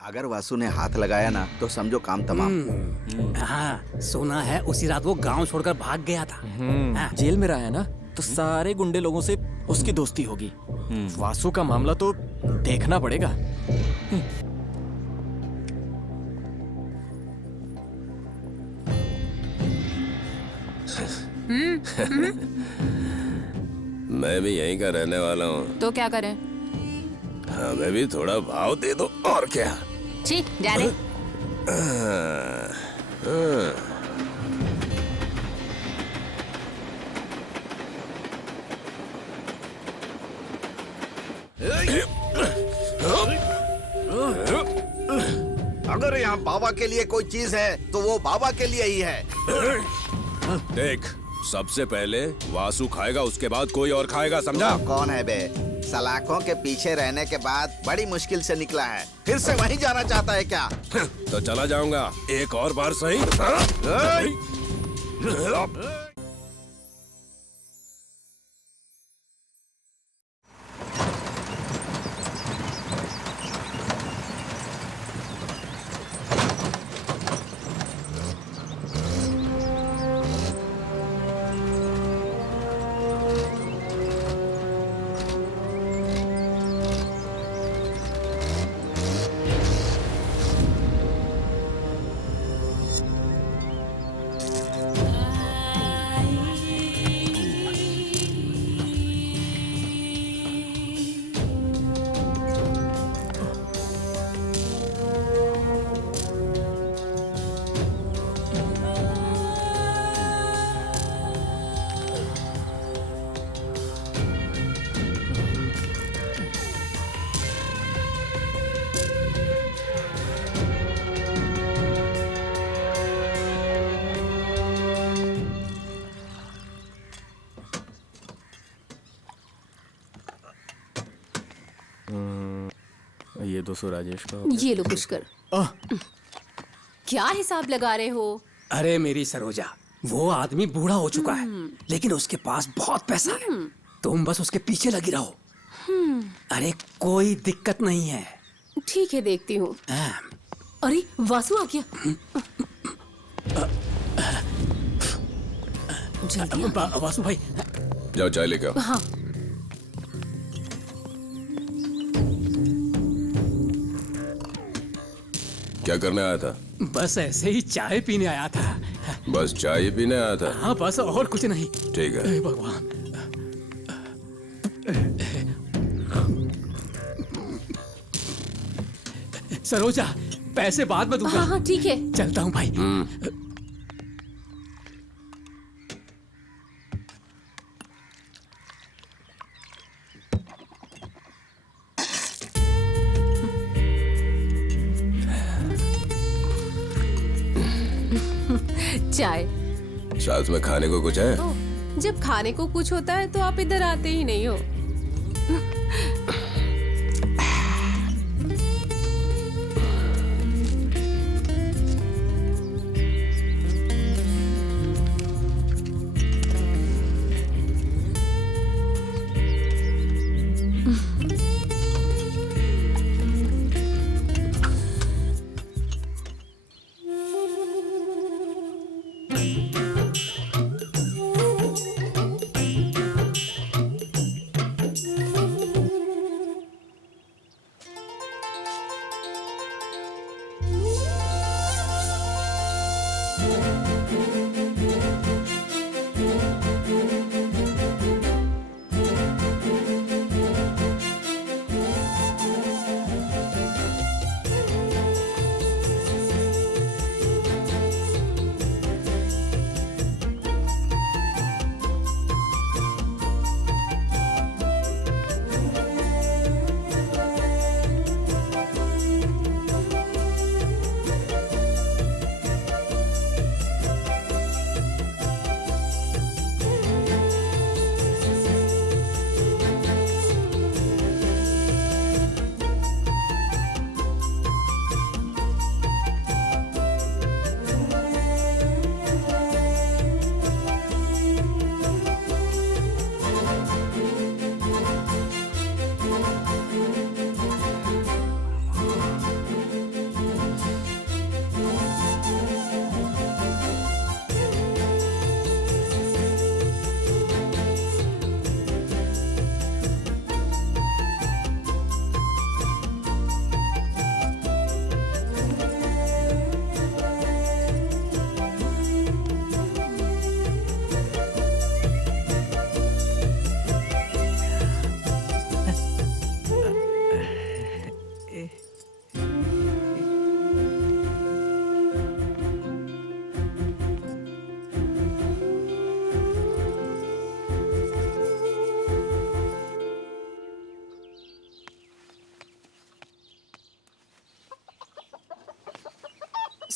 अगर वासु ने हाथ लगाया ना तो समझो काम तमाम। हाँ, सुना है उसी रात वो गांव छोड़कर भाग गया था। हाँ। जेल में रहा है ना, तो सारे गुंडे लोगों से उसकी दोस्ती होगी। वासु का मामला तो देखना पड़ेगा। मैं भी यहीं का रहने वाला हूँ। तो क्या करें? हमें भी थोड़ा भाव दे दो और क्या। छी, जा रे। अगर यहाँ बाबा के लिए कोई चीज है तो वो बाबा के लिए ही है। देख, सबसे पहले वासु खाएगा, उसके बाद कोई और खाएगा, समझा? कौन है बे? सलाखों के पीछे रहने के बाद बड़ी मुश्किल से निकला है, फिर से वहीं जाना चाहता है क्या? तो चला जाऊंगा एक और बार सही। ये 200 राजेश का। ये लो पुष्कर। क्या हिसाब लगा रहे हो? अरे मेरी सरोजा, वो आदमी बूढ़ा हो चुका है, लेकिन उसके पास बहुत पैसा है। तुम बस उसके पीछे लगी रहो। अरे कोई दिक्कत नहीं है। ठीक है, देखती हूँ। हाँ। अरे वासु आ गया। जल्दी आ। वासु भाई। जाओ चाय लेके आओ। हाँ। क्या करने आया था? बस ऐसे ही चाय पीने आया था। बस चाय ही पीने आया था? हाँ, बस और कुछ नहीं। ठीक है। हे भगवान। सरोजा, पैसे बाद में दूंगा। हाँ हाँ ठीक है। चलता हूँ भाई। चाय। साथ में खाने को कुछ है? जब खाने को कुछ होता है तो आप इधर आते ही नहीं हो।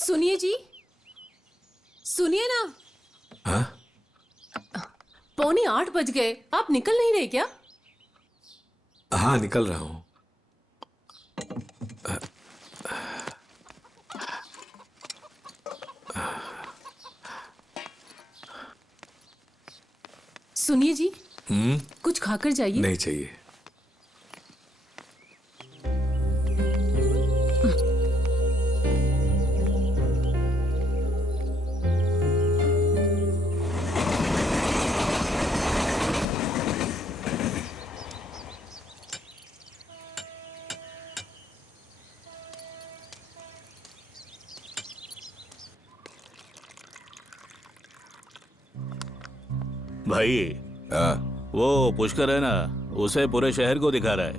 सुनिए जी, सुनिए ना। हाँ? 7:45 बज गए, आप निकल नहीं रहे क्या? हाँ, निकल रहा हूँ। सुनिए जी, कुछ खाकर जाइए। नहीं चाहिए। भाई, हाँ, वो पुष्कर है ना, उसे पूरे शहर को दिखा रहा है।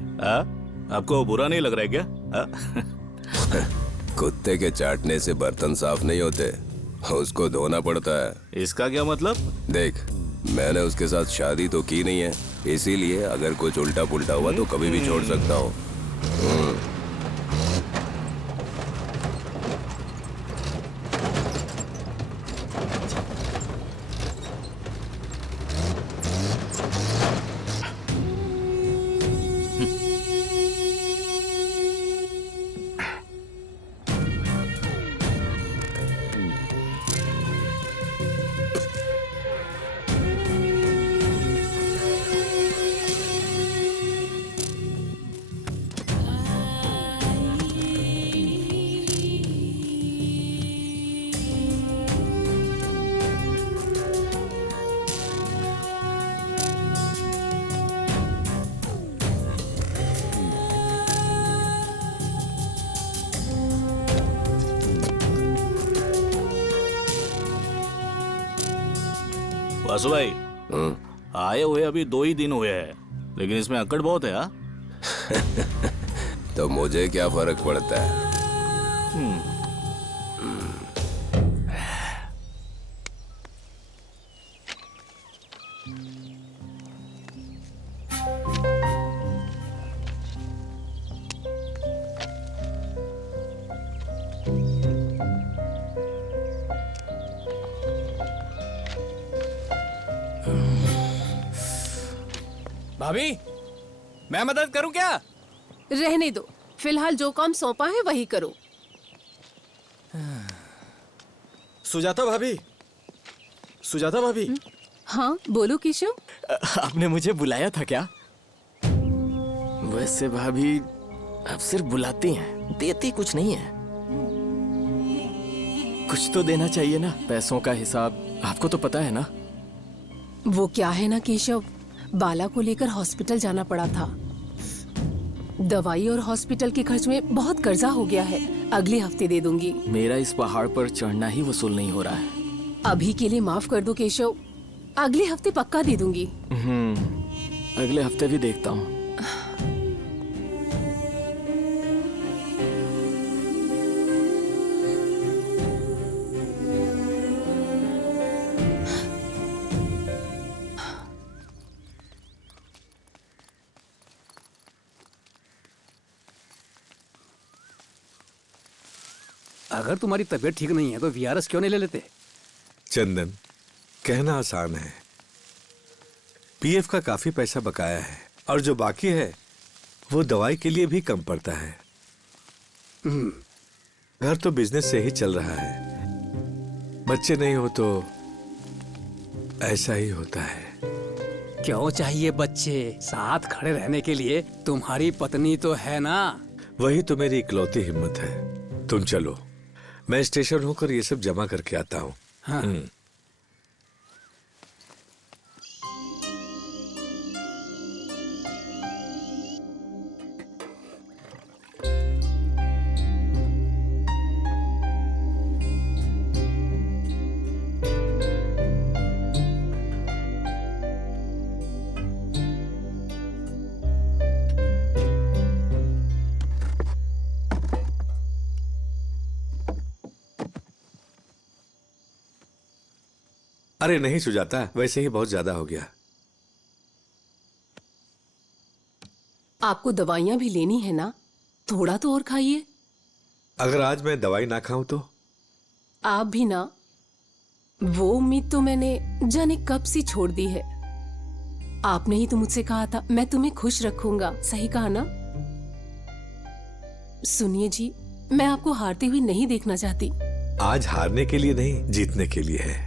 आपको बुरा नहीं लग रहा है क्या? कुत्ते के चाटने से बर्तन साफ नहीं होते, उसको धोना पड़ता है। इसका क्या मतलब? देख, मैंने उसके साथ शादी तो की नहीं है, इसीलिए अगर कुछ उल्टा पुल्टा हुआ तो कभी भी छोड़ सकता हूँ। वासु भाई, आए हुए अभी 2 ही दिन हुए हैं, लेकिन इसमें अकड़ बहुत है। तो मुझे क्या फर्क पड़ता है? भाभी, मैं मदद करूं क्या? रहने दो, फिलहाल जो काम सौंपा है वही करो। सुजाता भाभी, सुजाता भाभी, हाँ बोलो केशव। आपने मुझे बुलाया था क्या? वैसे भाभी, आप सिर्फ बुलाती हैं, देती कुछ नहीं है। कुछ तो देना चाहिए ना। पैसों का हिसाब आपको तो पता है ना। वो क्या है ना केशव, बाला को लेकर हॉस्पिटल जाना पड़ा था। दवाई और हॉस्पिटल के खर्च में बहुत कर्जा हो गया है, अगले हफ्ते दे दूंगी। मेरा इस पहाड़ पर चढ़ना ही वसूल नहीं हो रहा है। अभी के लिए माफ कर दो केशव, अगले हफ्ते पक्का दे दूंगी। अगले हफ्ते भी देखता हूँ। अगर तुम्हारी तबीयत ठीक नहीं है तो वीआरएस क्यों नहीं ले लेते? चंदन, कहना आसान है। पीएफ का काफी पैसा बकाया है और जो बाकी है वो दवाई के लिए भी कम पड़ता है। घर तो बिजनेस से ही चल रहा है। बच्चे नहीं हो तो ऐसा ही होता है। क्यों चाहिए बच्चे? साथ खड़े रहने के लिए तुम्हारी पत्नी तो है ना। वही तो मेरी इकलौती हिम्मत है। तुम चलो, मैं स्टेशन होकर ये सब जमा करके आता हूँ। हाँ। अरे नहीं सुजाता, वैसे ही बहुत ज्यादा हो गया। आपको दवाइयाँ भी लेनी है ना, थोड़ा तो और खाइए। अगर आज मैं दवाई ना खाऊं तो? आप भी ना, वो उम्मीद तो मैंने जाने कब से छोड़ दी है। आपने ही तो मुझसे कहा था मैं तुम्हें खुश रखूंगा, सही कहा ना? सुनिए जी, मैं आपको हारते हुए नहीं देखना चाहती। आज हारने के लिए नहीं, जीतने के लिए है।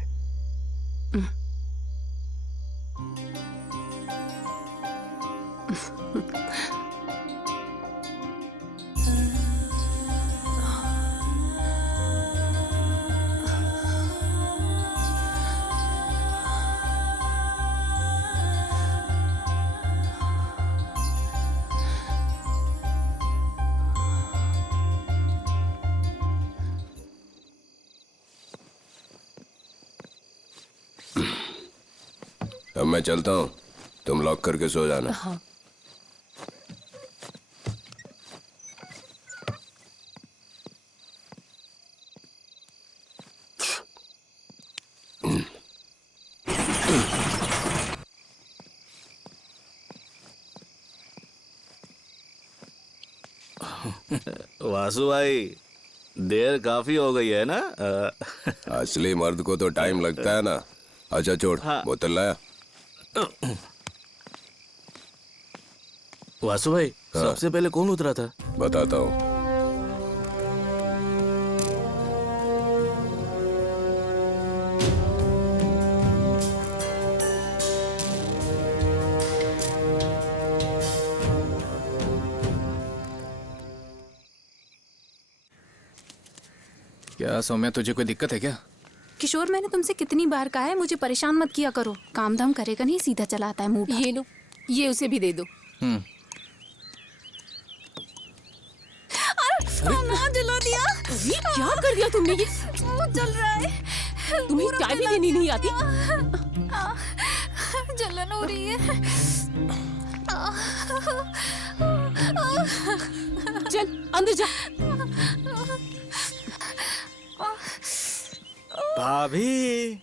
अब मैं चलता हूँ, तुम लॉक करके सो जाना। हाँ। वासु भाई, देर काफी हो गई है ना? असली मर्द को तो टाइम लगता है ना। अच्छा छोड़, बोतल लाया। वासु भाई, सबसे पहले कौन उतरा था? बताता हूँ। क्या सौम्या, तुझे कोई दिक्कत है क्या? किशोर, मैंने तुमसे कितनी बार कहा है मुझे परेशान मत किया करो। काम धाम करेगा नहीं, सीधा चला आता है मुंह। ये लो, ये उसे भी दे दो। ना जला दिया। ये क्या कर दिया तुमने? ये मुंह जल रहा है। तुम्हें चाय भी देनी नहीं आती? जलन हो रही है। चल अंदर जा। भाभी,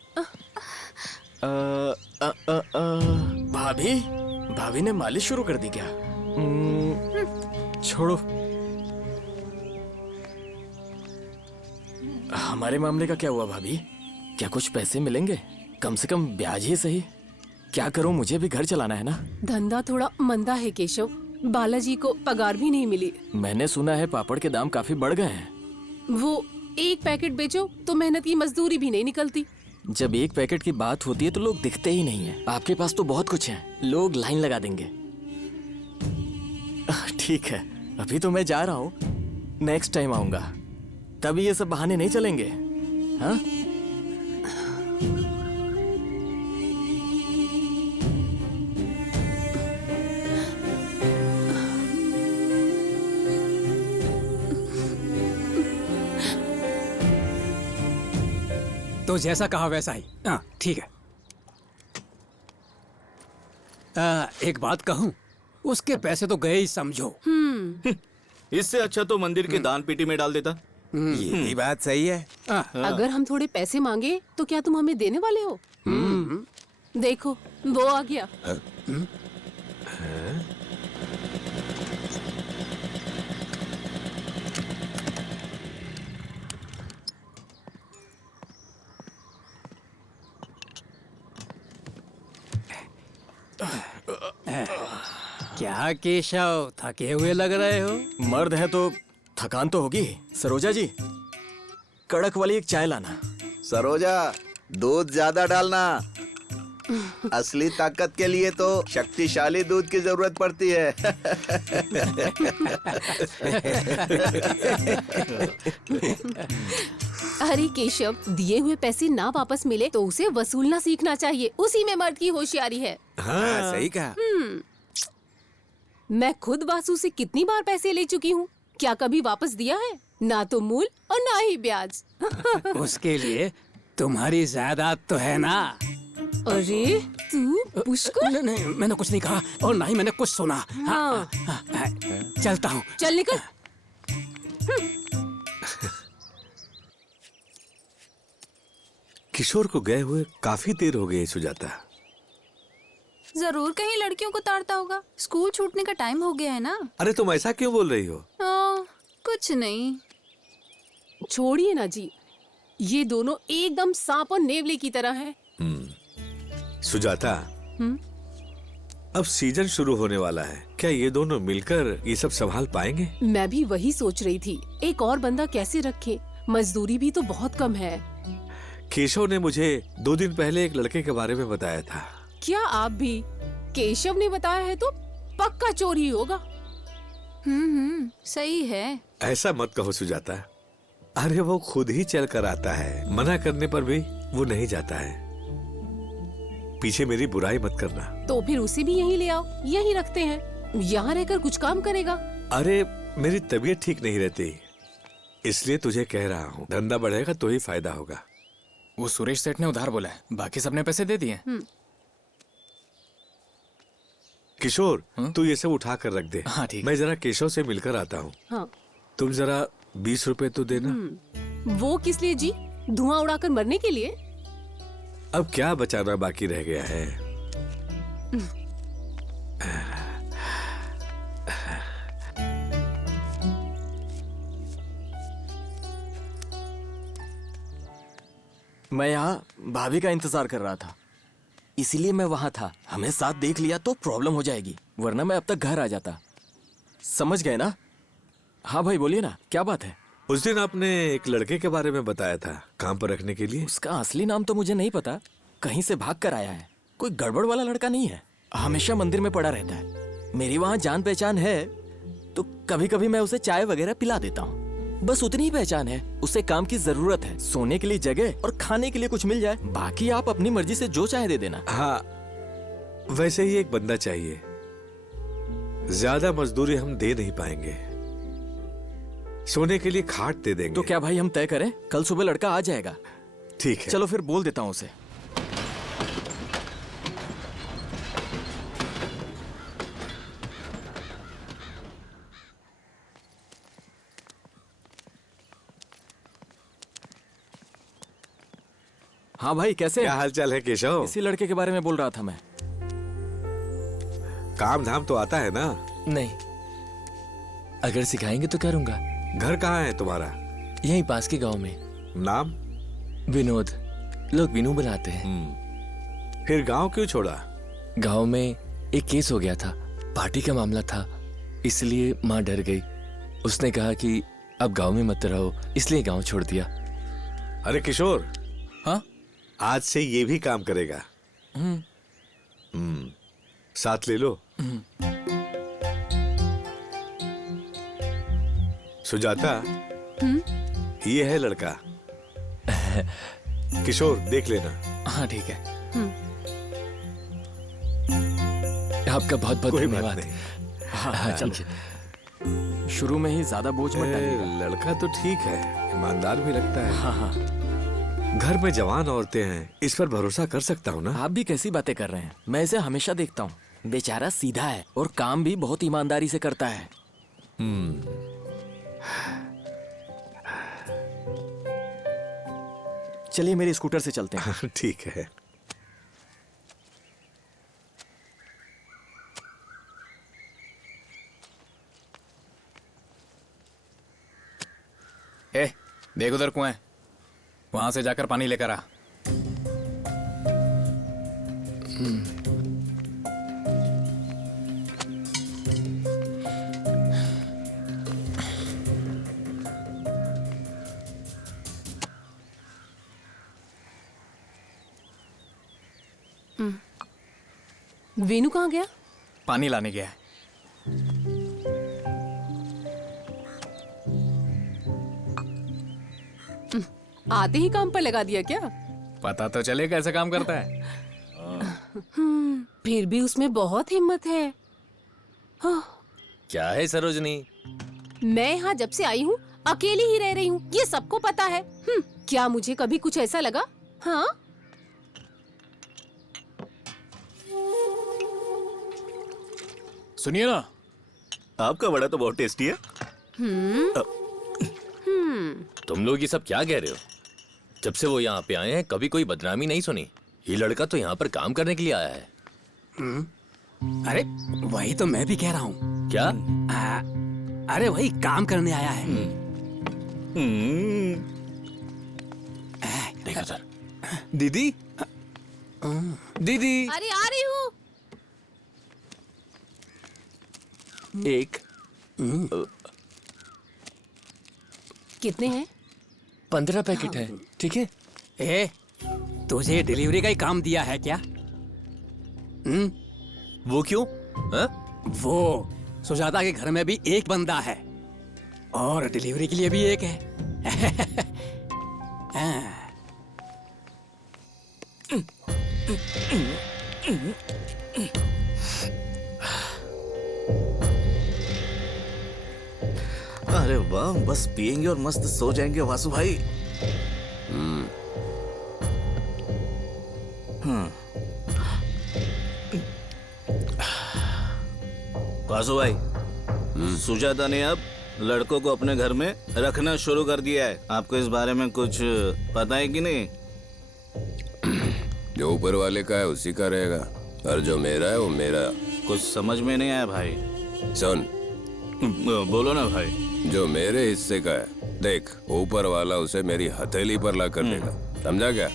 भाभी, भाभी ने मालिश शुरू कर दी क्या? छोड़ो। हमारे मामले का क्या हुआ भाभी? क्या कुछ पैसे मिलेंगे? कम से कम ब्याज ही सही। क्या करूं, मुझे भी घर चलाना है ना। धंधा थोड़ा मंदा है केशव, बालाजी को पगार भी नहीं मिली। मैंने सुना है पापड़ के दाम काफी बढ़ गए हैं। वो एक पैकेट बेचो तो मेहनत की मजदूरी भी नहीं निकलती। जब एक पैकेट की बात होती है तो लोग दिखते ही नहीं है। आपके पास तो बहुत कुछ है, लोग लाइन लगा देंगे। ठीक है, अभी तो मैं जा रहा हूँ, नेक्स्ट टाइम आऊंगा। तभी ये सब बहाने नहीं चलेंगे। हाँ? तो जैसा कहा वैसा ही। हाँ ठीक है। एक बात कहूँ, उसके पैसे तो गए ही समझो। इससे अच्छा तो मंदिर के दान पेटी में डाल देता। ये भी बात सही है। अगर हम थोड़े पैसे मांगे तो क्या तुम हमें देने वाले हो? देखो वो आ गया। क्या केशव, थके हुए लग रहे हो? मर्द है तो थकान तो होगी। सरोजा जी, कड़क वाली एक चाय लाना। सरोजा, दूध ज्यादा डालना। असली ताकत के लिए तो शक्तिशाली दूध की जरूरत पड़ती है। अरे केशव, दिए हुए पैसे ना वापस मिले तो उसे वसूलना सीखना चाहिए। उसी में मर्द की होशियारी है। हाँ, सही कहा। मैं खुद वासु से कितनी बार पैसे ले चुकी हूँ, क्या कभी वापस दिया है? ना तो मूल और ना ही ब्याज। उसके लिए तुम्हारी जायदाद तो है ना। अरे तू पुष्कर? नहीं, नहीं, मैंने कुछ नहीं कहा और ना ही मैंने कुछ सुना। हाँ। चलता हूँ। चल निकल। किशोर को गए हुए काफी देर हो गई सुजाता। जरूर कहीं लड़कियों को ताड़ता होगा। स्कूल छूटने का टाइम हो गया है ना। अरे तुम ऐसा क्यों बोल रही हो? कुछ नहीं। छोड़िए ना जी, ये दोनों एकदम सांप और नेवले की तरह हैं। सुजाता, अब सीजन शुरू होने वाला है, क्या ये दोनों मिलकर ये सब संभाल पाएंगे? मैं भी वही सोच रही थी, एक और बंदा कैसे रखे, मजदूरी भी तो बहुत कम है। केशव ने मुझे 2 दिन पहले एक लड़के के बारे में बताया था। क्या आप भी? केशव ने बताया है तो पक्का चोर ही होगा। सही है। ऐसा मत कहो सुजाता, अरे वो खुद ही चल कर आता है, मना करने पर भी वो नहीं जाता है। पीछे मेरी बुराई मत करना। तो फिर उसे भी यहीं ले आओ, यहीं रखते हैं, यहाँ रहकर कुछ काम करेगा। अरे मेरी तबीयत ठीक नहीं रहती, इसलिए तुझे कह रहा हूँ, धंधा बढ़ेगा तो ही फायदा होगा। वो सुरेश सेठ ने उधार बोला है, बाकी सबने पैसे दे दिए। किशोर, तू ये सब उठा कर रख दे। हाँ, ठीक। मैं जरा केशव से मिलकर आता हूँ। हाँ। तुम जरा 20 रुपए तो देना। वो किस लिए जी? धुआं उड़ाकर मरने के लिए? अब क्या बचाना बाकी रह गया है? मैं यहाँ भाभी का इंतजार कर रहा था, इसीलिए मैं वहां था। हमें साथ देख लिया तो प्रॉब्लम हो जाएगी, वरना मैं अब तक घर आ जाता। समझ गए ना? हाँ भाई बोलिए ना, क्या बात है? उस दिन आपने एक लड़के के बारे में बताया था, काम पर रखने के लिए। उसका असली नाम तो मुझे नहीं पता, कहीं से भाग कर आया है। कोई गड़बड़ वाला लड़का नहीं है, हमेशा मंदिर में पड़ा रहता है। मेरी वहाँ जान पहचान है, तो कभी कभी मैं उसे चाय वगैरह पिला देता हूँ, बस उतनी ही पहचान है। उसे काम की जरूरत है, सोने के लिए जगह और खाने के लिए कुछ मिल जाए, बाकी आप अपनी मर्जी से जो चाहे दे देना। हाँ, वैसे ही एक बंदा चाहिए, ज्यादा मजदूरी हम दे नहीं पाएंगे, सोने के लिए खाट दे देंगे। तो क्या भाई हम तय करें? कल सुबह लड़का आ जाएगा। ठीक है, चलो फिर बोल देता हूँ उसे। हाँ भाई, कैसे? क्या हालचाल है केशव? इसी लड़के के बारे में बोल रहा था मैं। काम धाम तो आता है ना? नहीं, अगर सिखाएंगे तो करूंगा। घर कहाँ है तुम्हारा? यहीं पास के गांव में। नाम? विनोद, लोग विनू बुलाते हैं। फिर गांव क्यों छोड़ा? गांव में एक केस हो गया था, पार्टी का मामला था, इसलिए माँ डर गई। उसने कहा कि अब गांव में मत रहो, इसलिए गांव छोड़ दिया। अरे किशोर, हाँ, आज से ये भी काम करेगा। साथ ले लो। सुजाता, ये है लड़का। किशोर, देख लेना। हाँ ठीक है। आपका बहुत बहुत कोई बात धन्यवाद। नहीं। हाँ, ठीक है। शुरू में ही ज्यादा बोझ मत डालिएगा। लड़का तो ठीक है, ईमानदार भी लगता है। हाँ हाँ, घर में जवान औरतें हैं, इस पर भरोसा कर सकता हूँ ना? आप भी कैसी बातें कर रहे हैं? मैं इसे हमेशा देखता हूँ, बेचारा सीधा है और काम भी बहुत ईमानदारी से करता है। चलिए मेरे स्कूटर से चलते हैं। ठीक है। ए, देख उधर कुआं है, वहां से जाकर पानी लेकर आ। वेणु कहाँ गया? पानी लाने गया है। आते ही काम पर लगा दिया क्या? पता तो चले कैसे काम करता है। फिर भी उसमें बहुत हिम्मत है। क्या है सरोजनी? मैं यहाँ जब से आई हूँ अकेली ही रह रही हूँ, ये सबको पता है। क्या मुझे कभी कुछ ऐसा लगा? हाँ, सुनिए ना, आपका वड़ा तो बहुत टेस्टी है। तुम लोग ये सब क्या कह रहे हो? जब से वो यहाँ पे आए हैं कभी कोई बदनामी नहीं सुनी। ये लड़का तो यहाँ पर काम करने के लिए आया है। अरे वही तो मैं भी कह रहा हूँ। क्या? अरे वही काम करने आया है। इधर। दीदी दीदी अरे आ रही हूँ। एक कितने हैं? 15 पैकेट है, ठीक है? ए, तुझे डिलीवरी का ही काम दिया है क्या? वो क्यों? हाँ? वो सुजाता के घर में भी एक बंदा है और डिलीवरी के लिए भी एक है। अरे वाह, बस पिएंगे और मस्त सो जाएंगे वासु भाई। वासु भाई, सुजाता ने अब लड़कों को अपने घर में रखना शुरू कर दिया है। आपको इस बारे में कुछ पता है कि नहीं? जो ऊपर वाले का है उसी का रहेगा, और जो मेरा है वो मेरा। कुछ समझ में नहीं आया भाई। सुन, बोलो ना भाई। जो मेरे हिस्से का है, देख, ऊपर वाला उसे मेरी हथेली पर ला कर देगा, समझा क्या?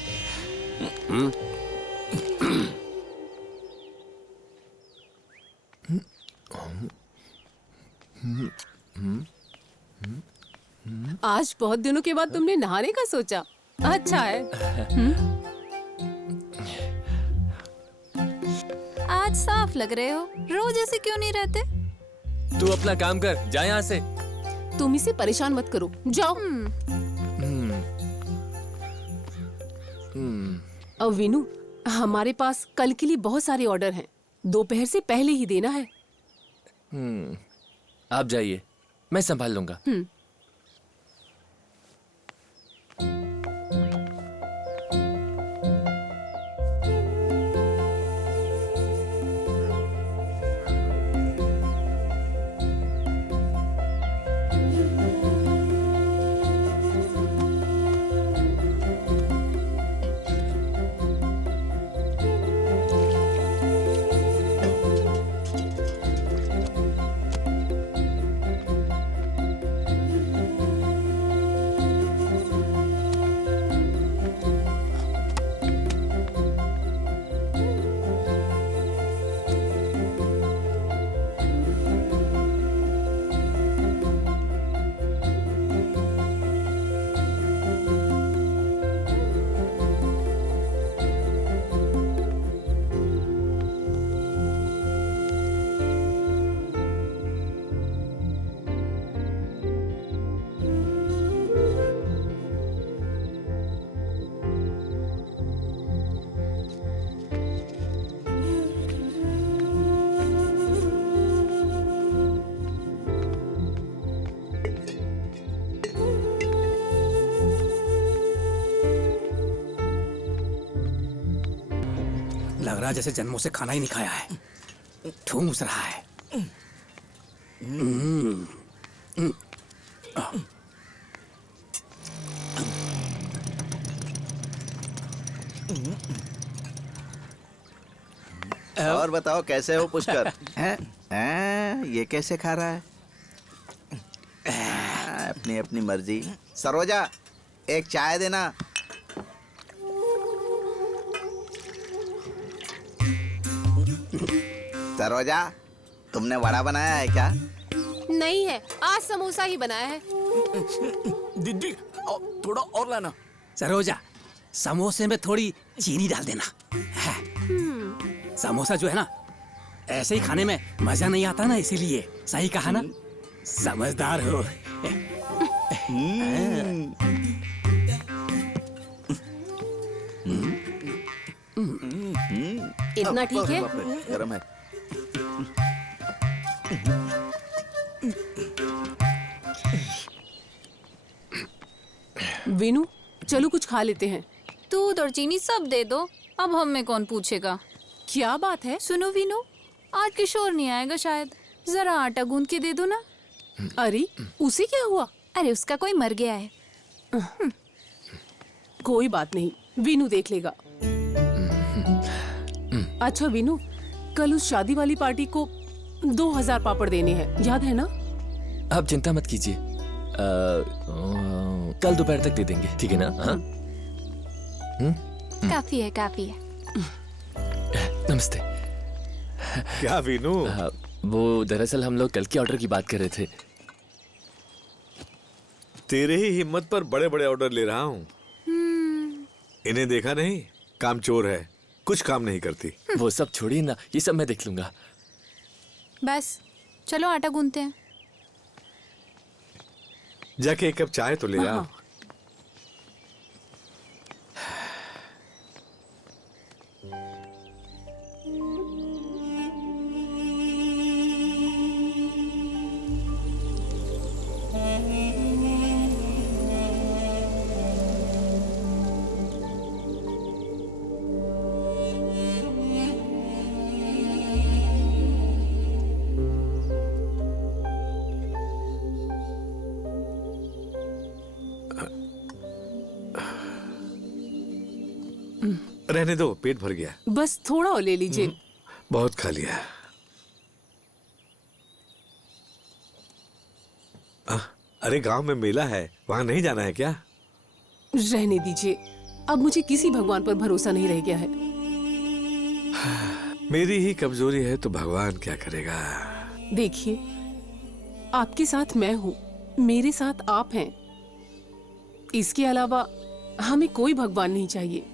आज बहुत दिनों के बाद तुमने नहाने का सोचा। अच्छा है। आज साफ लग रहे हो, रोज ऐसे क्यों नहीं रहते? तू अपना काम कर, जा यहाँ से। तुम इसे परेशान मत करो, जाओ। अब वीनू, हमारे पास कल के लिए बहुत सारे ऑर्डर हैं। दोपहर से पहले ही देना है। आप जाइए, मैं संभाल लूंगा। लग रहा जैसे जन्मों से खाना ही नहीं खाया है। ठूंस रहा है। और बताओ कैसे हो पुष्कर? हैं? ये कैसे खा रहा है? अपनी अपनी मर्जी। सरोजा, एक चाय देना। सरोजा, तुमने वड़ा बनाया है क्या? नहीं है, आज समोसा ही बनाया है। दीदी थोड़ा और लाना। सरोजा, समोसे में थोड़ी चीनी डाल देना। है। समोसा जो है ना, ऐसे ही खाने में मजा नहीं आता ना, इसीलिए। सही कहा ना? समझदार हो। इतना ठीक है? गरम है। वीनू, चलो कुछ खा लेते हैं। दूध और चीनी सब दे दो, अब हम में कौन पूछेगा। क्या बात है? सुनो वीनू, आज किशोर नहीं आएगा शायद, जरा आटा गूंद के दे दो ना। अरे, उसे क्या हुआ? अरे उसका कोई मर गया है। कोई बात नहीं, वीनू देख लेगा। अच्छा वीनू, कल उस शादी वाली पार्टी को 2000 पापड़ देने हैं, याद है ना? आप चिंता मत कीजिए, कल दोपहर तक दे देंगे, ठीक है ना? हाँ? काफी है काफी है। नमस्ते। क्या वीनू, वो दरअसल हम लोग कल के ऑर्डर की बात कर रहे थे। तेरे ही हिम्मत पर बड़े बड़े ऑर्डर ले रहा हूँ। इन्हें देखा नहीं, कामचोर है, कुछ काम नहीं करती। वो सब छोड़िए ना, ये सब मैं देख लूंगा। बस चलो आटा गूंथते हैं। जाके एक कप चाय तो ले आ। रहने दो, पेट भर गया। बस थोड़ा और ले लीजिए। बहुत खा लिया। अरे गांव में मेला है, वहां नहीं जाना है क्या? रहने दीजिए, अब मुझे किसी भगवान पर भरोसा नहीं रह गया है। मेरी ही कमजोरी है तो भगवान क्या करेगा। देखिए, आपके साथ मैं हूँ, मेरे साथ आप हैं। इसके अलावा हमें कोई भगवान नहीं चाहिए।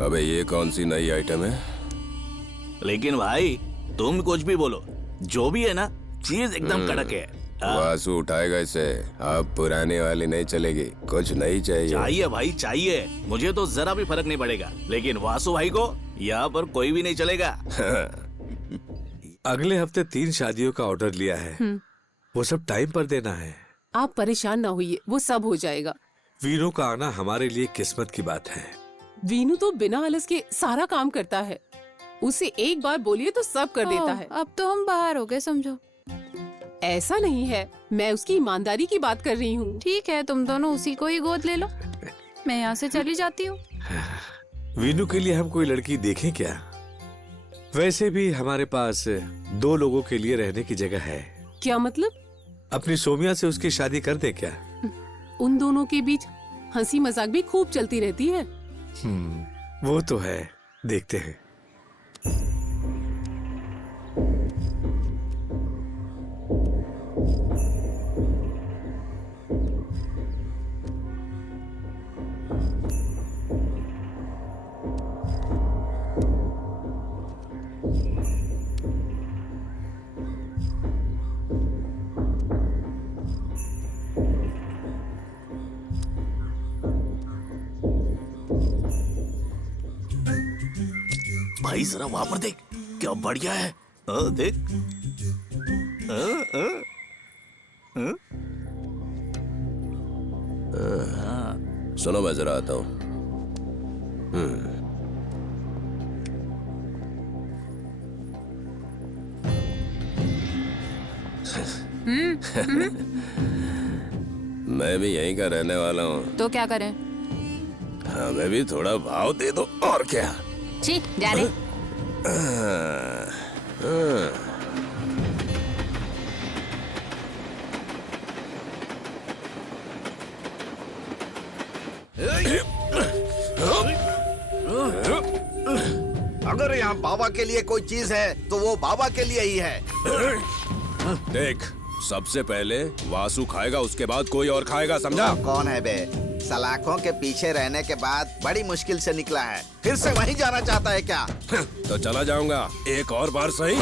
अबे ये कौन सी नई आइटम है? लेकिन भाई तुम कुछ भी बोलो, जो भी है ना, चीज एकदम कड़क है। वासु उठाएगा इसे। अब पुरानी वाली नहीं चलेगी, कुछ नहीं चाहिए। चाहिए भाई चाहिए, मुझे तो जरा भी फर्क नहीं पड़ेगा, लेकिन वासु भाई को यहाँ पर कोई भी नहीं चलेगा। अगले हफ्ते 3 शादियों का ऑर्डर लिया है, वो सब टाइम पर देना है। आप परेशान ना होइए, वो सब हो जाएगा। वीनू का आना हमारे लिए किस्मत की बात है। वीनू तो बिना आलस के सारा काम करता है। उसे एक बार बोलिए तो सब कर देता है। अब तो हम बाहर हो गए समझो। ऐसा नहीं है, मैं उसकी ईमानदारी की बात कर रही हूँ। ठीक है, तुम दोनों उसी को ही गोद ले लो, मैं यहाँ से चली जाती हूँ। वीनू के लिए हम कोई लड़की देखें क्या? वैसे भी हमारे पास 2 लोगों के लिए रहने की जगह है। क्या मतलब? अपनी सोमिया से उसकी शादी कर दे क्या? उन दोनों के बीच हंसी मजाक भी खूब चलती रहती है। वो तो है, देखते हैं। भाई जरा वहां पर देख, क्या बढ़िया है। देख। सुनो, मैं जरा आता हूँ। मैं भी यहीं का रहने वाला हूँ। तो क्या करें? हमें भी थोड़ा भाव दे दो, और क्या। छी, जा रे। अगर यहाँ बाबा के लिए कोई चीज है तो वो बाबा के लिए ही है। देख, सबसे पहले वासु खाएगा, उसके बाद कोई और खाएगा, समझा? कौन है बे? सलाखों के पीछे रहने के बाद बड़ी मुश्किल से निकला है, फिर से वहीं जाना चाहता है क्या? तो चला जाऊंगा एक और बार सही।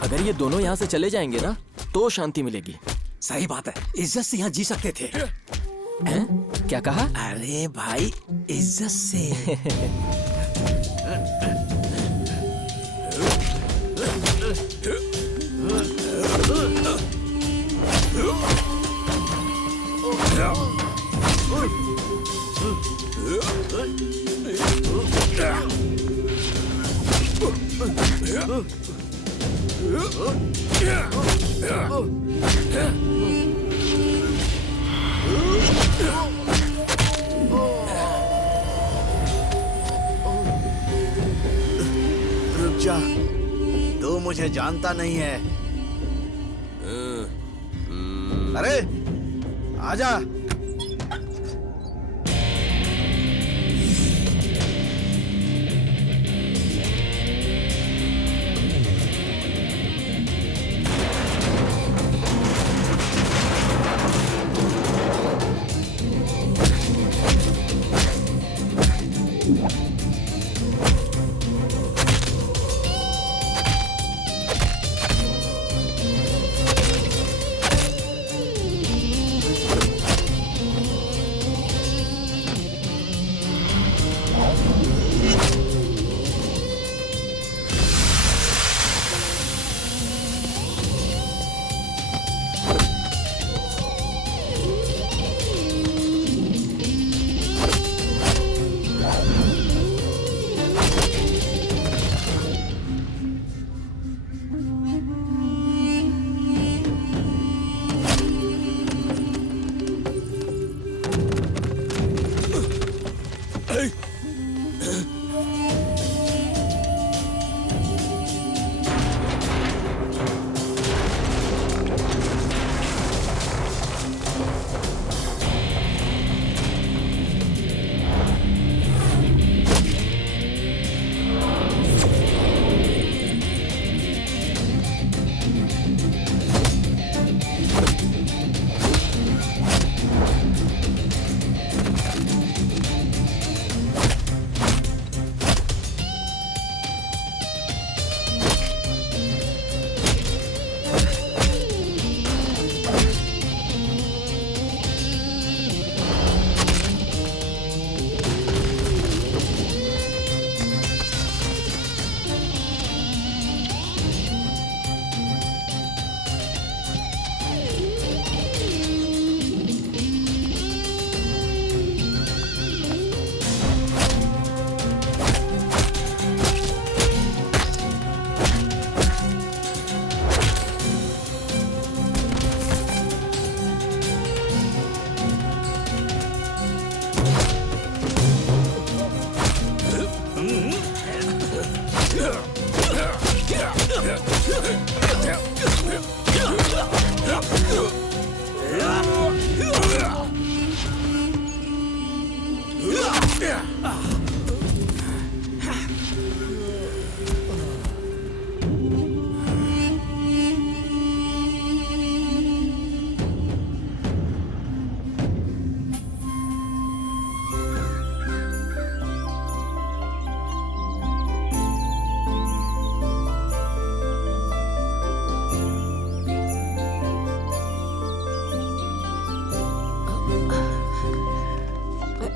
अगर ये दोनों यहाँ से चले जाएंगे ना तो शांति मिलेगी। सही बात है, इज्जत से यहाँ जी सकते थे। हैं? क्या कहा? अरे भाई, इज्जत से। रुक जा, तू मुझे जानता नहीं है। अरे आजा।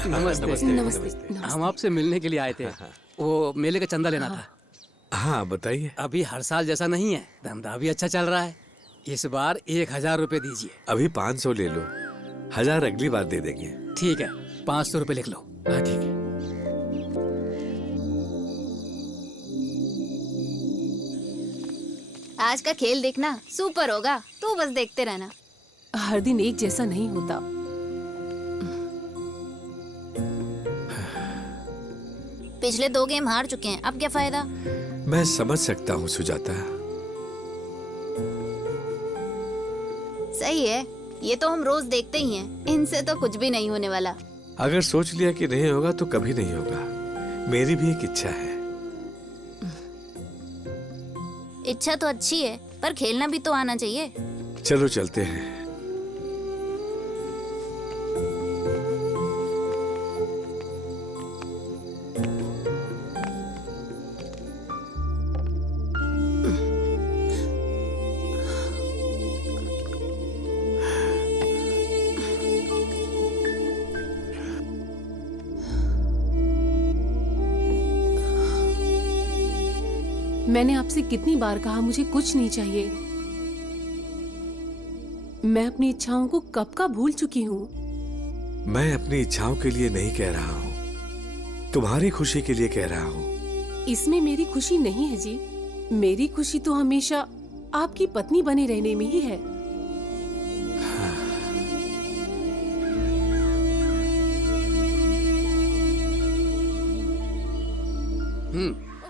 नमस्ते। नमस्ते। हम आपसे मिलने के लिए आए थे। वो मेले का चंदा लेना था। हाँ बताइए। अभी हर साल जैसा नहीं है, धंधा भी अच्छा चल रहा है। इस बार 1000 रुपए दीजिए। अभी 500 ले लो, 1000 अगली बार दे देंगे। ठीक है, 500 रुपए लिख लो। हाँ ठीक है। आज का खेल देखना सुपर होगा, तू बस देखते रहना। हर दिन एक जैसा नहीं होता। पिछले 2 गेम हार चुके हैं, अब क्या फायदा। मैं समझ सकता हूँ सुजाता। सही है, ये तो हम रोज देखते ही हैं। इनसे तो कुछ भी नहीं होने वाला। अगर सोच लिया कि नहीं होगा तो कभी नहीं होगा। मेरी भी एक इच्छा है। इच्छा तो अच्छी है, पर खेलना भी तो आना चाहिए। चलो चलते हैं। मैंने आपसे कितनी बार कहा मुझे कुछ नहीं चाहिए। मैं अपनी इच्छाओं को कब का भूल चुकी हूँ। मैं अपनी इच्छाओं के लिए नहीं कह रहा हूँ, तुम्हारी खुशी के लिए कह रहा हूँ। इसमें मेरी खुशी नहीं है जी। मेरी खुशी तो हमेशा आपकी पत्नी बने रहने में ही है।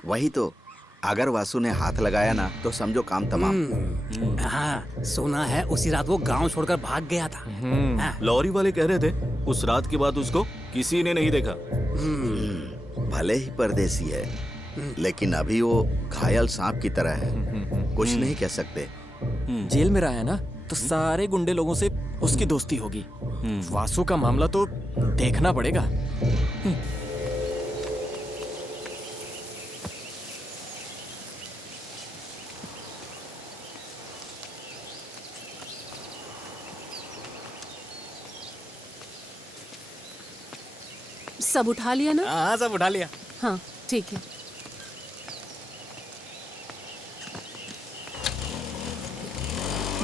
वही तो, अगर वासु ने हाथ लगाया ना तो समझो काम तमाम। हाँ, सुना है उसी रात वो गांव छोड़कर भाग गया था। हाँ, लॉरी वाले कह रहे थे उस रात के बाद उसको किसी ने नहीं देखा। भले ही परदेसी है, लेकिन अभी वो घायल सांप की तरह है, कुछ नहीं कह सकते। जेल में रहा है ना, तो सारे गुंडे लोगों से उसकी दोस्ती होगी। वासु का मामला तो देखना पड़ेगा। सब उठा लिया ना? हाँ, सब उठा लिया। हाँ ठीक है।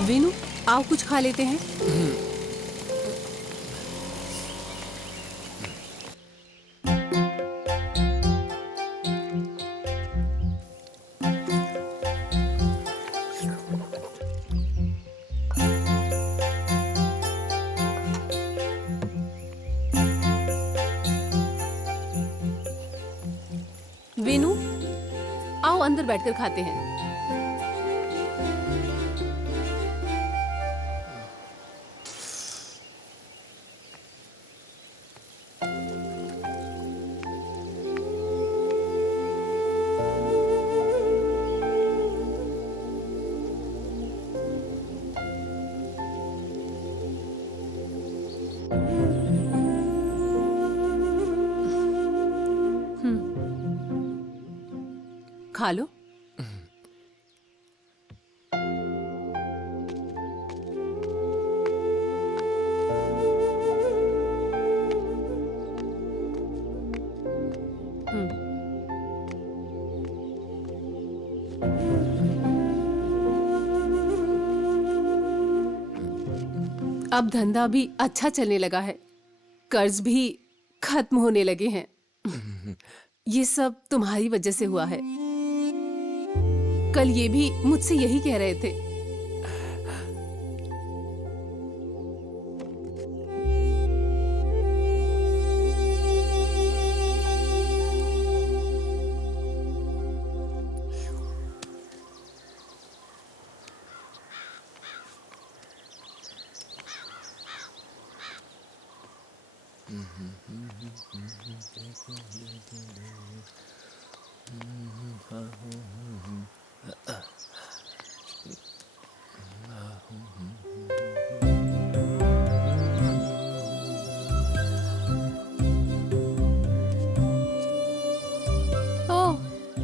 विनु, आओ कुछ खा लेते हैं। विनु, आओ अंदर बैठकर खाते हैं। खा लो। अब धंधा भी अच्छा चलने लगा है, कर्ज भी खत्म होने लगे हैं। ये सब तुम्हारी वजह से हुआ है। कल ये भी मुझसे यही कह रहे थे।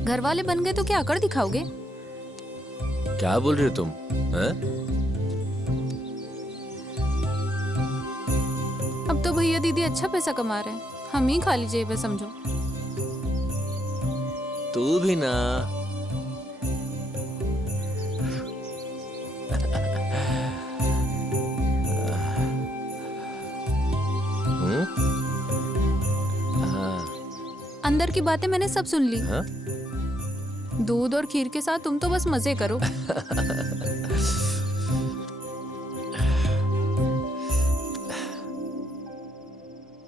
घर वाले बन गए तो क्या अकड़ दिखाओगे? क्या बोल रहे हो तुम? हैं? अब तो भैया दीदी अच्छा पैसा कमा रहे हैं, हम ही खाली जेब है समझो। तू भी ना। अंदर की बातें मैंने सब सुन ली। हाँ? दूध और खीर के साथ तुम तो बस मजे करो।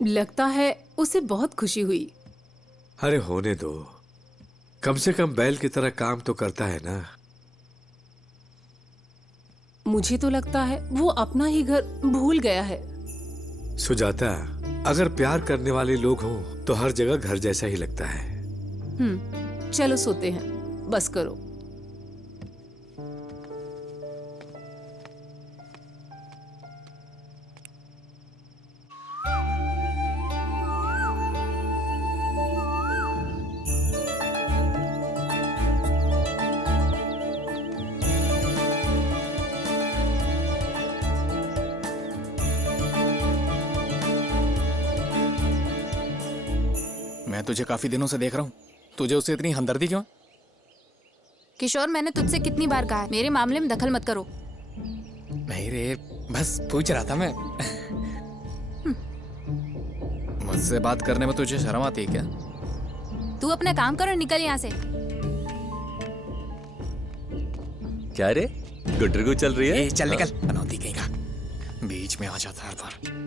लगता है उसे बहुत खुशी हुई। अरे होने दो, कम से कम बैल की तरह काम तो करता है ना। मुझे तो लगता है वो अपना ही घर भूल गया है। सुजाता, अगर प्यार करने वाले लोग हों तो हर जगह घर जैसा ही लगता है। चलो सोते हैं, बस करो। मैं तुझे काफी दिनों से देख रहा हूँ, तुझे उससे इतनी हमदर्दी क्यों? किशोर, मैंने तुझसे कितनी बार कहा है मेरे मामले में दखल मत करो। नहीं रे, बस पूछ रहा था मैं। मुझसे बात करने में तुझे शर्म आती है क्या? तू अपना काम कर और निकल यहाँ से। क्या रे, गुटरगु चल रही है? चल निकल, अनौती कहीं का, बीच में आ जाता है हर बार।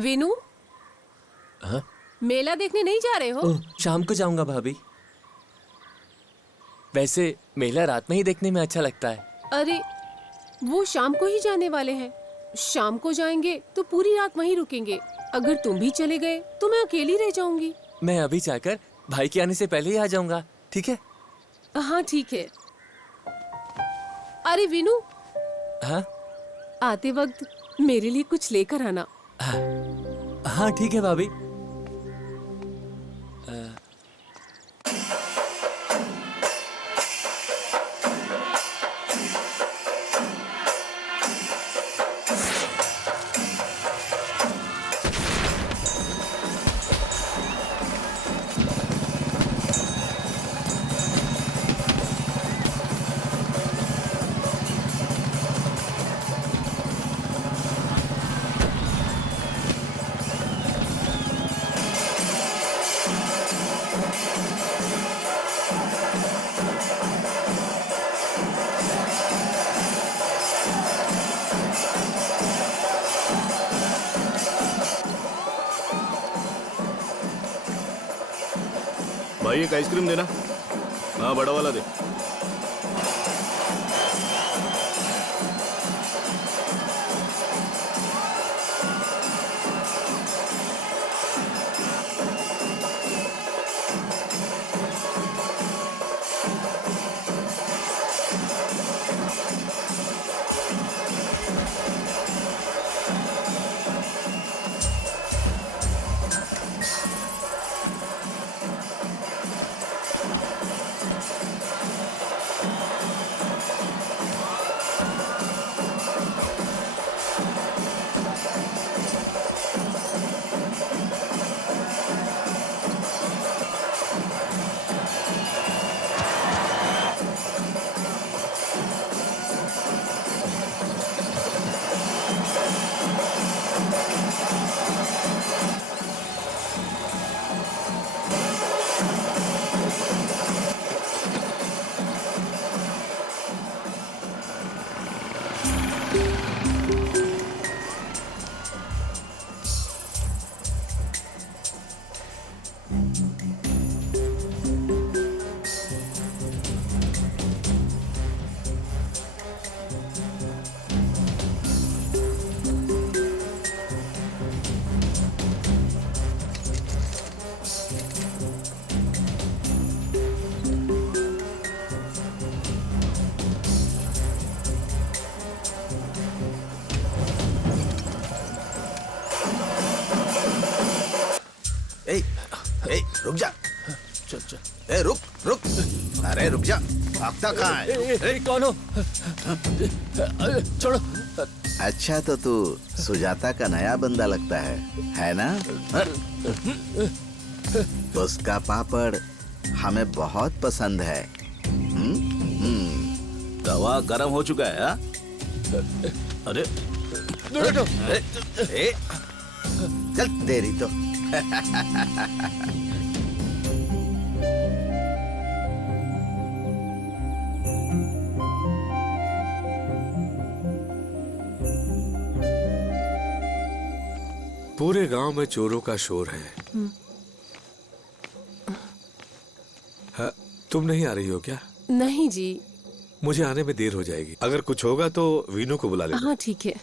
विनू, हाँ? मेला देखने नहीं जा रहे हो? ओह, शाम को जाऊंगा भाभी। वैसे मेला रात में ही देखने में अच्छा लगता है। अरे वो शाम को ही जाने वाले हैं। शाम को जाएंगे तो पूरी रात वहीं रुकेंगे। अगर तुम भी चले गए तो मैं अकेली रह जाऊंगी। मैं अभी जाकर भाई के आने से पहले ही आ जाऊंगा, ठीक है? हाँ ठीक है। अरे विनू, हाँ आते वक्त मेरे लिए कुछ लेकर आना। हाँ ठीक है भाभी। भाई एक आइसक्रीम देना। हाँ बड़ा वाला दे। ए, ए, रुक जा। ए, रुक रुक। अरे रुक जा, भागता कहाँ है? कौन हो? छोड़ो। अच्छा तो तू सुजाता का नया बंदा लगता है ना? उसका पापड़ हमें बहुत पसंद है। तवा गर्म हो चुका है। हाँ? अरे ए, चल तेरी तो। पूरे गांव में चोरों का शोर है। हाँ, तुम नहीं आ रही हो क्या? नहीं जी। मुझे आने में देर हो जाएगी। अगर कुछ होगा तो वीनू को बुला लेना। हाँ ठीक है।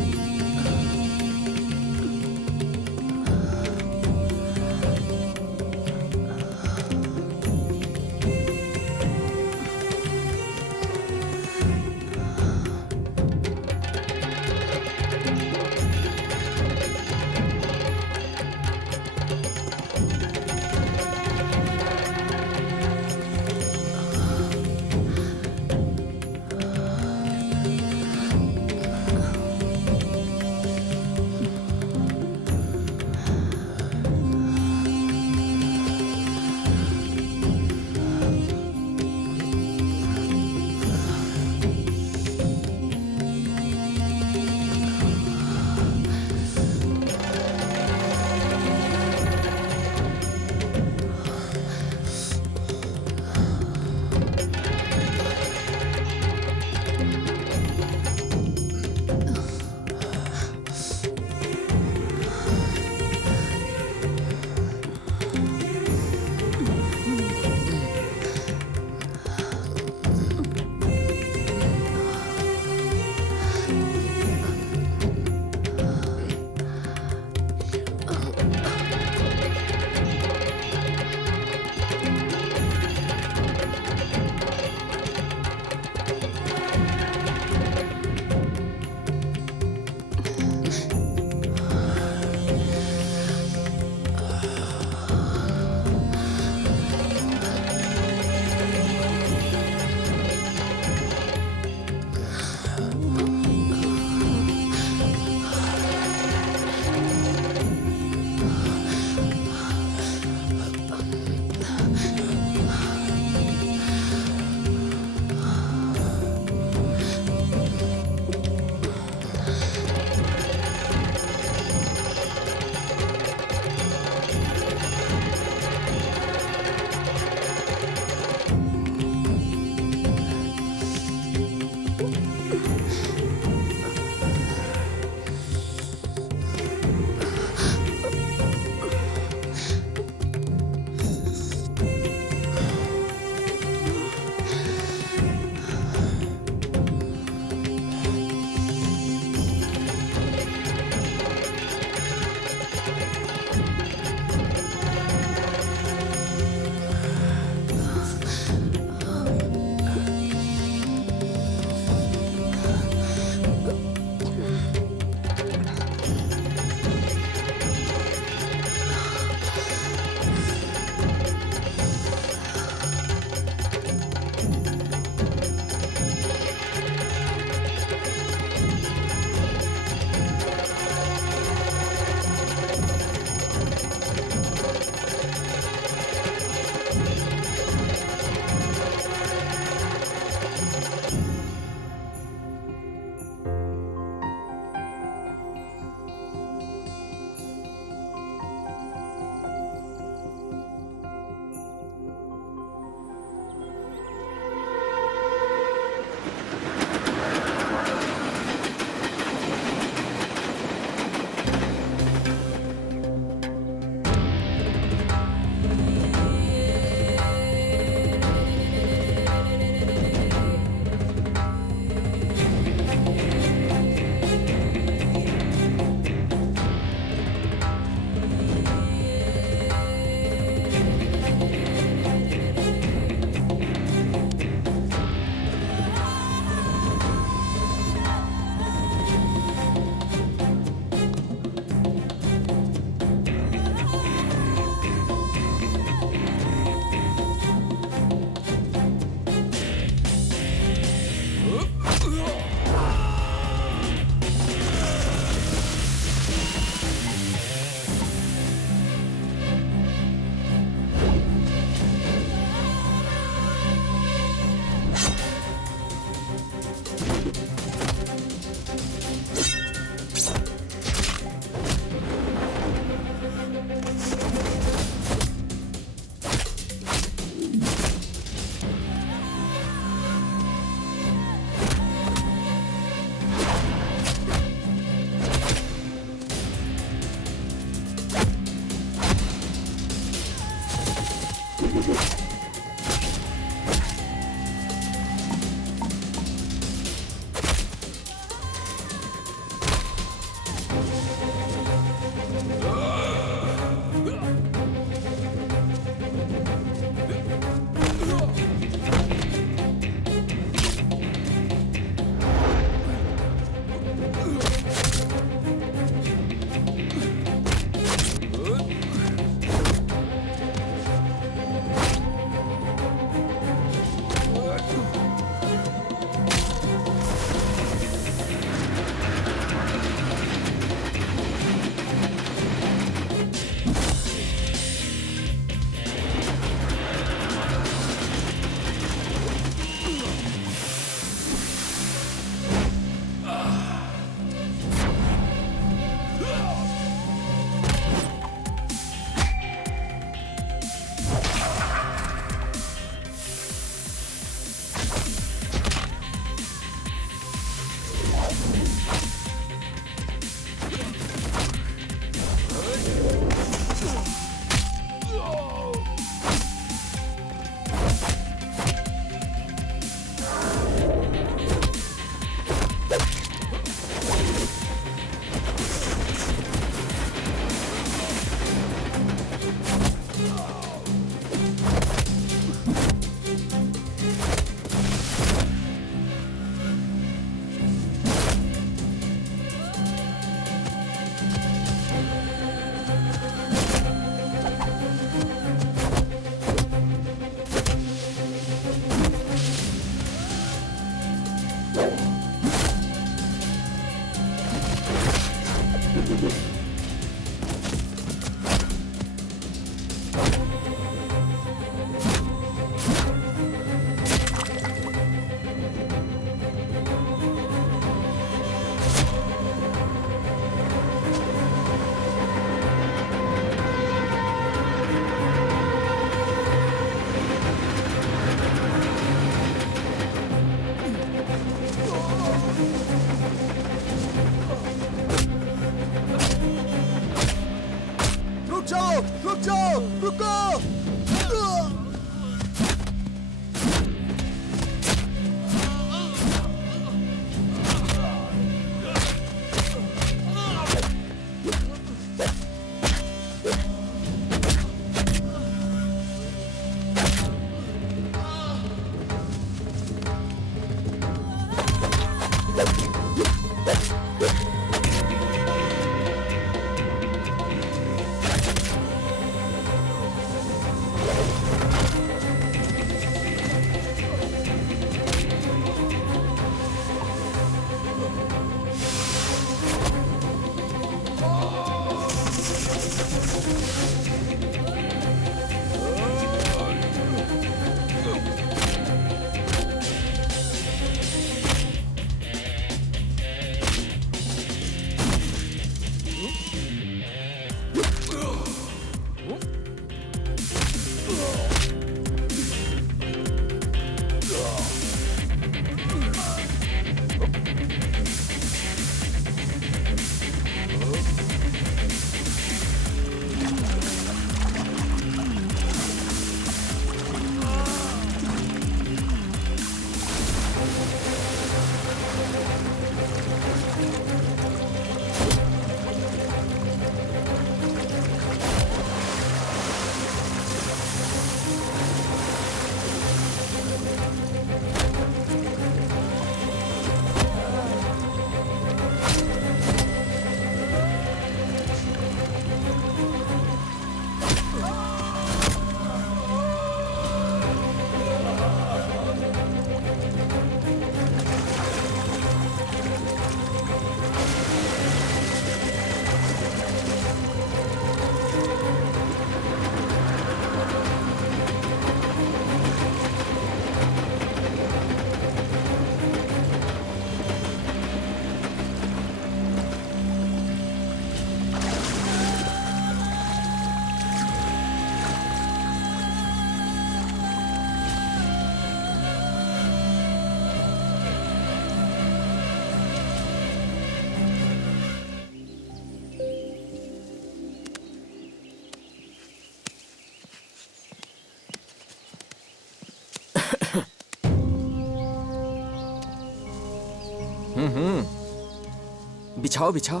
बिछाओ बिछाओ।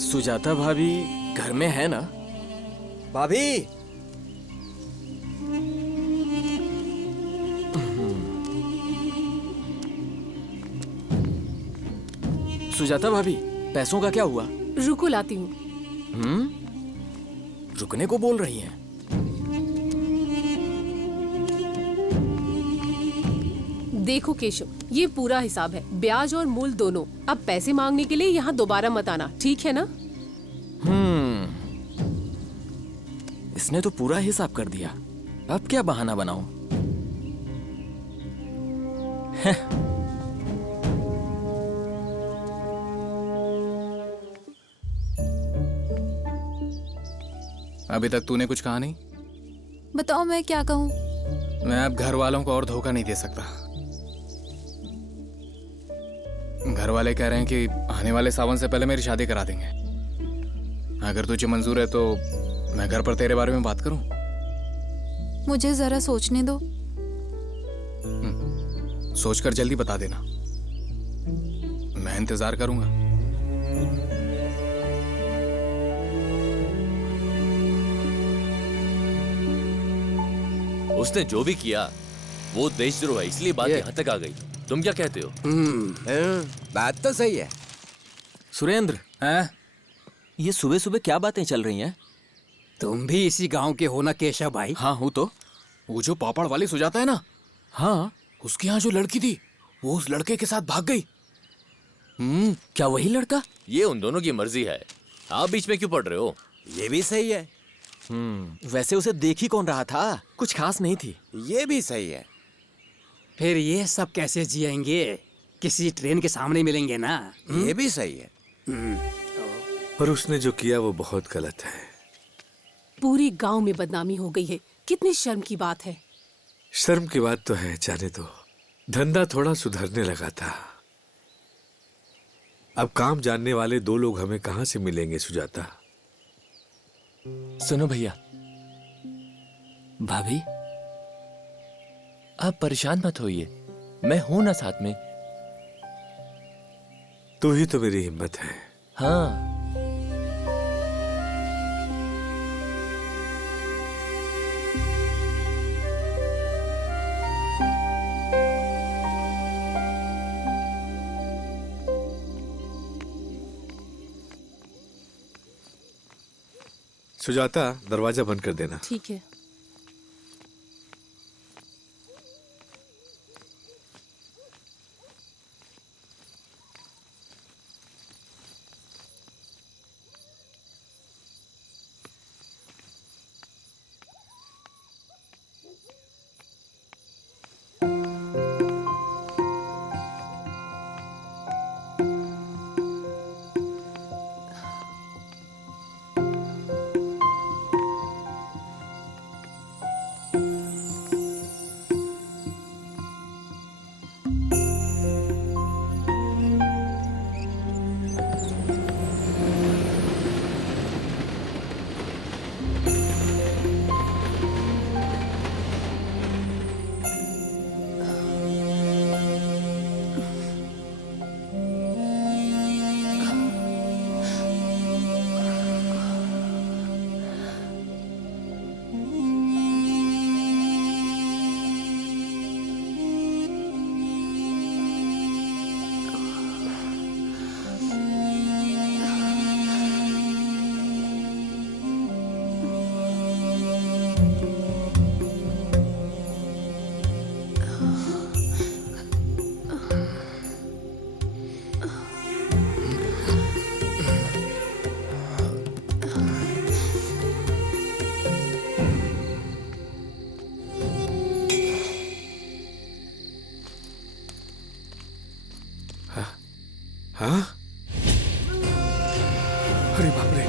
सुजाता भाभी घर में है ना? भाभी सुजाता भाभी, पैसों का क्या हुआ? रुको लाती हूँ। रुकने को बोल रही हैं। देखो केशव, ये पूरा हिसाब है, ब्याज और मूल दोनों। अब पैसे मांगने के लिए यहाँ दोबारा मत आना, ठीक है ना? इसने तो पूरा हिसाब कर दिया। अब क्या बहाना बनाऊं? अभी तक तूने कुछ कहा नहीं। बताओ मैं क्या कहूँ। मैं अब घर वालों को और धोखा नहीं दे सकता। घर वाले कह रहे हैं कि आने वाले सावन से पहले मेरी शादी करा देंगे। अगर तुझे मंजूर है तो मैं घर पर तेरे बारे में बात करूं। मुझे जरा सोचने दो। सोचकर जल्दी बता देना, मैं इंतजार करूंगा। उसने जो भी किया वो देशद्रोह है, इसलिए बात यहाँ तक आ गई। तुम क्या कहते हो? बात तो सही है। सुरेंद्र, हैं? ये सुबह सुबह क्या बातें चल रही हैं? तुम भी इसी गांव के हो ना केशव भाई? हाँ हूँ तो। वो जो पापड़ वाली सुजाता है ना, हाँ, उसके यहाँ जो लड़की थी वो उस लड़के के साथ भाग गई। क्या वही लड़का? ये उन दोनों की मर्जी है, आप बीच में क्यों पड़ रहे हो? ये भी सही है। वैसे उसे देख ही कौन रहा था? कुछ खास नहीं थी। ये भी सही है। फिर ये सब कैसे जिएंगे? किसी ट्रेन के सामने मिलेंगे ना। ये भी सही है। पर उसने जो किया वो बहुत गलत है। पूरी गांव में बदनामी हो गई है, कितनी शर्म की बात है। शर्म की बात तो है, जाने दो। धंधा थोड़ा सुधरने लगा था। अब काम जानने वाले दो लोग हमें कहां से मिलेंगे सुजाता? सुनो भैया, भाभी, आप परेशान मत होइए, मैं हूं ना साथ में। तू ही तो मेरी हिम्मत है। हाँ, सुजाता, दरवाजा बंद कर देना। ठीक है। हाँ? अरे बाप रे!